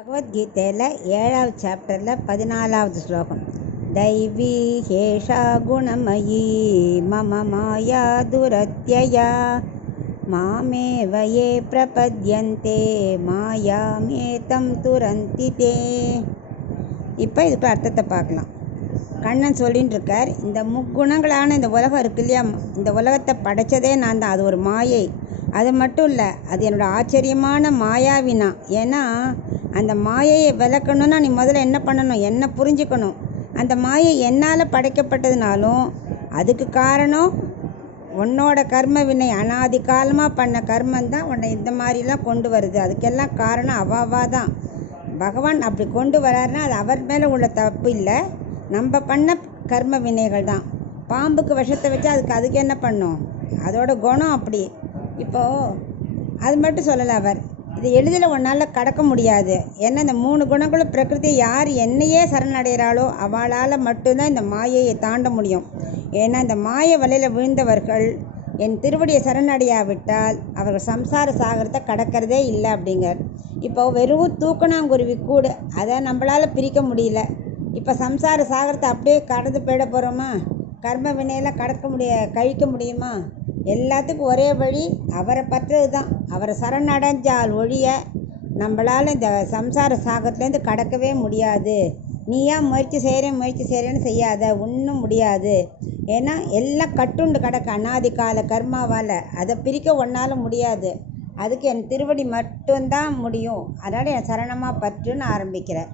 பகவத்கீதையில் 7வது சாப்டரில் 14வது ஸ்லோகம். தைவீ ஹேஷா குணமயி மம மாயா துரத்யயா மாமேவ யே பிரபத்யந்தே மாயாமேதம் துரந்தி தே. இப்போ இதுக்கு அர்த்தத்தை பார்க்கலாம். கண்ணன் சொல்லின்னு இருக்கார், இந்த முக்குணங்களான இந்த உலகம் இருக்கு இல்லையா, இந்த உலகத்தை படைச்சதே நான் தான். அது ஒரு மாயை. அது மட்டும் இல்லை, அது என்னோடய ஆச்சரியமான மாயாவினா. ஏன்னா அந்த மாயையை விளக்கணுன்னா நீ முதல்ல என்ன பண்ணணும், என்ன புரிஞ்சுக்கணும். அந்த மாயை என்னால் படைக்கப்பட்டதுனாலும் அதுக்கு காரணம் உன்னோட கர்ம வினை. அனாதி காலமாக பண்ண கர்மந்தான் உன்னை இந்த மாதிரிலாம் கொண்டு வருது. அதுக்கெல்லாம் காரணம் அவாவா தான். பகவான் அப்படி கொண்டு வராருன்னா அது அவர் மேலே உள்ள தப்பு இல்லை, நம்ம பண்ண கர்ம வினைகள் தான். பாம்புக்கு விஷத்தை வச்சா அதுக்கு என்ன பண்ணும், அதோட குணம் அப்படி. இப்போது அது மட்டும் சொல்லலை அவர், இது எளிதில் ஒன்றால் கடக்க முடியாது. ஏன்னா இந்த 3 குணங்களும் பிரகிருதி யார் என்னையே சரணடைகிறாளோ அவளால் மட்டும்தான் இந்த மாயையை தாண்ட முடியும். ஏன்னா இந்த மாய வலையில் விழுந்தவர்கள் என் திருவடியை சரணடையாவிட்டால் அவர்கள் சம்சார சாகரத்தை கடக்கிறதே இல்லை அப்படிங்கிறார். இப்போ வெறும் தூக்கணாங்குருவி கூடு, அதை நம்மளால் பிரிக்க முடியல. இப்போ சம்சார சாகரத்தை அப்படியே கடந்து போயிட போகிறோமா? கர்ம வினையெல்லாம் கழிக்க முடியுமா? எல்லாத்துக்கும் ஒரே வழி அவரை பற்றது தான். அவரை சரணடைஞ்சால் ஒழிய நம்மளால் இந்த சம்சார சாகரத்துலேருந்து கடக்கவே முடியாது. நீயா முயற்சி செய்கிறேன்னு செய்யாத, ஒன்றும் முடியாது. ஏன்னா எல்லாம் கட்டுண்டு கிடக்கு அனாதி கால கர்மாவால். அதை பிரிக்க ஒன்றால் முடியாது. அதுக்கு என் திருவடி மட்டும்தான் முடியும். அதனால் என் சரணமாக பற்றுன்னு ஆரம்பிக்கிறேன்.